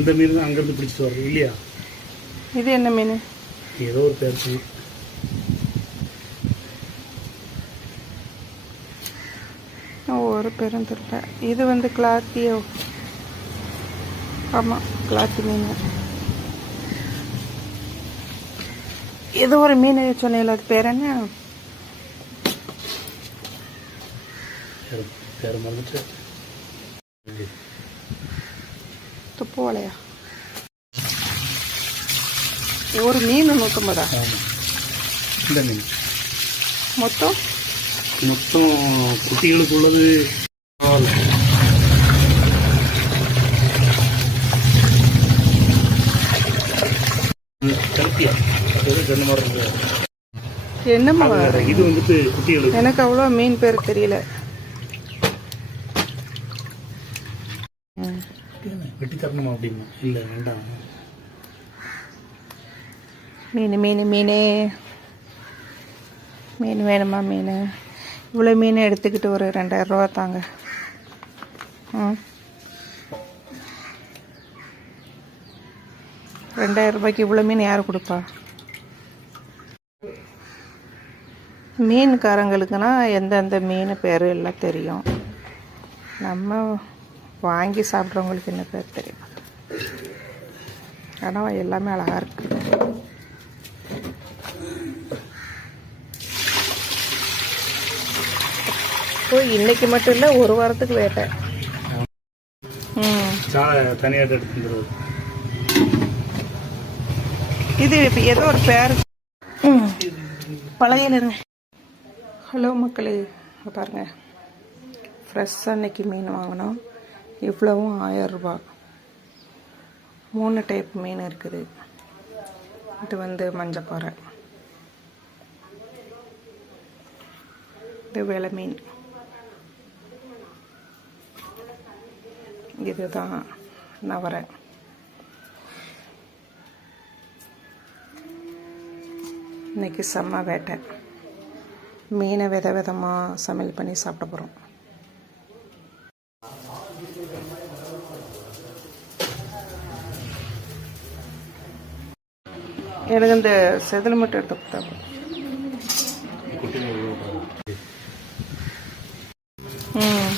இந்த மீன் தான் அங்கேருந்து பிடிச்சிட்டு வர்றது இல்லையா? இது என்ன மீன்? ஏதோ ஒரு பேர் சொல்லி. ஒரு பேரும் தெரியல. இது வந்து கிளாத்தியோ? ஆமாம், கிளாத்தி மீன். ஏதோ ஒரு மீன் சொன்னீங்களா, அது பேர் என்ன? பேர் மறந்துட்டு. துப்பு வலையா? ஒரு மீன் 150. இந்த மீன் மொத்தம் குட்டிகளுக்கு உள்ளது என்னம்மா இது வந்துட்டு குட்டிகளுக்கு. எனக்கு அவ்வளோ மீன் பேர் தெரியல. வெட்டி தரணுமா அப்படின்னா? இல்லை, வேண்டாம். மீன் மீன் மீன் மீன் வேணுமா? மீன் இவ்வளோ மீன் எடுத்துக்கிட்டு ஒரு 2000 ரூபா தாங்க. ம், 2000 ரூபாய்க்கு இவ்வளோ மீன் யார் கொடுப்பா? மீன்காரங்களுக்குன்னா எந்தெந்த மீன் பேர் எல்லாம் தெரியும். நம்ம வாங்கி சாப்பிட்றவங்களுக்கு என்ன பேர் தெரியும்? ஆனால் எல்லாமே அழகாக இருக்குது. இன்னைக்கு மட்டும் இல்லை, ஒரு வாரத்துக்கு வேட்டை. தனியாக எடுத்துருவோம். இது ஏதோ ஒரு பேர் பழைய. ஹலோ மக்களே, பாருங்க, ஃப்ரெஷ்ஷாக இன்னைக்கு மீன் வாங்கினோம். இவ்வளவும் 1000 ரூபா. 3 டைப் மீன் இருக்குது. இது வந்து மஞ்சப்பாறை, இது வெலை மீன், இதுதான் நவரை. இன்னைக்கு செம்ம வேட்டை. மீனை விதமாக சமையல் பண்ணி சாப்பிட போகிறோம். எனக்கு இந்த செதில் மட்டும் எடுத்து கொடுத்தா. ம்,